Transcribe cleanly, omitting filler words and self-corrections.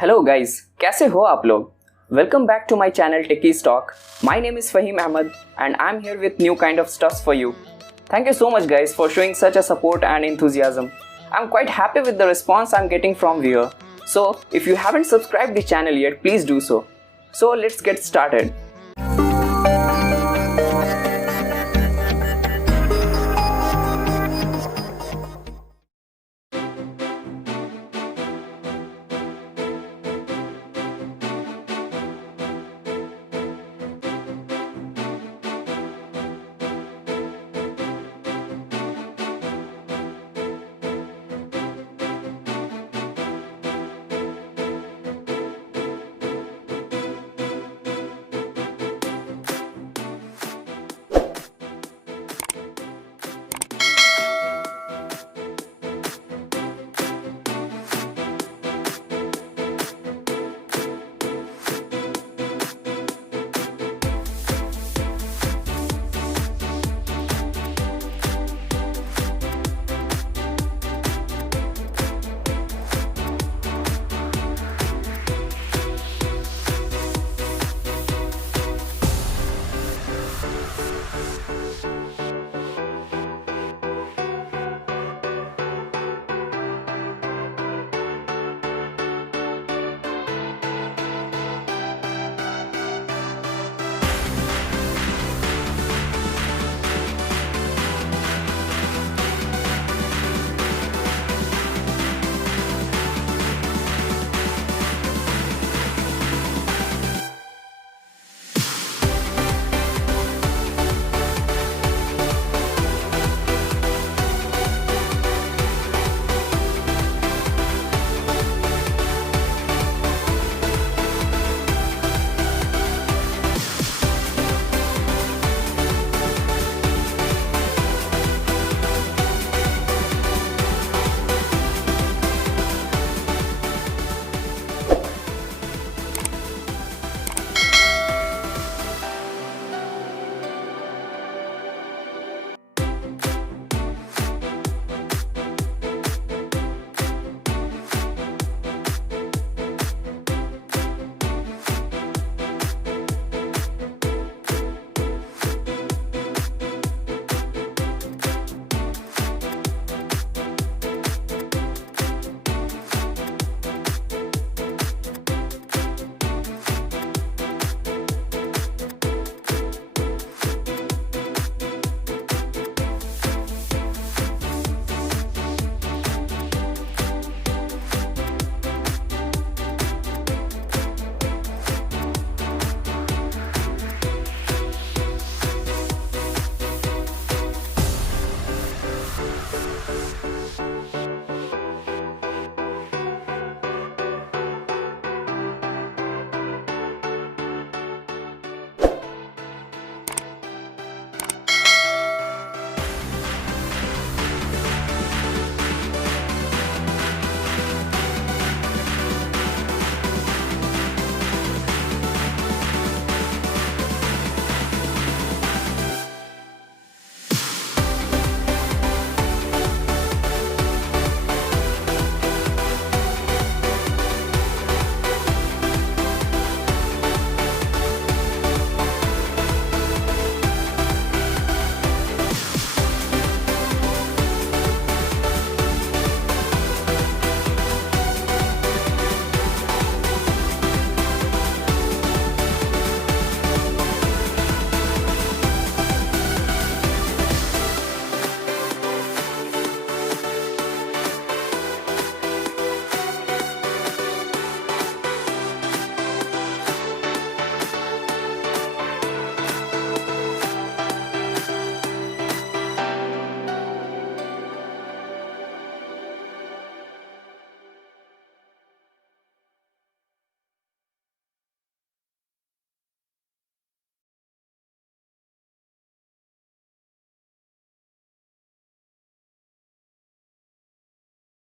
Hello guys, कैसे हो आप लोग? Welcome back to my channel techies talk. My name is Faheem Ahmad and I'm here with new kind of stuffs for you. Thank you so much guys for showing such a support and enthusiasm. I'm quite happy with the response I'm getting from viewer. So if you haven't subscribed the channel yet, please do so. So let's get started.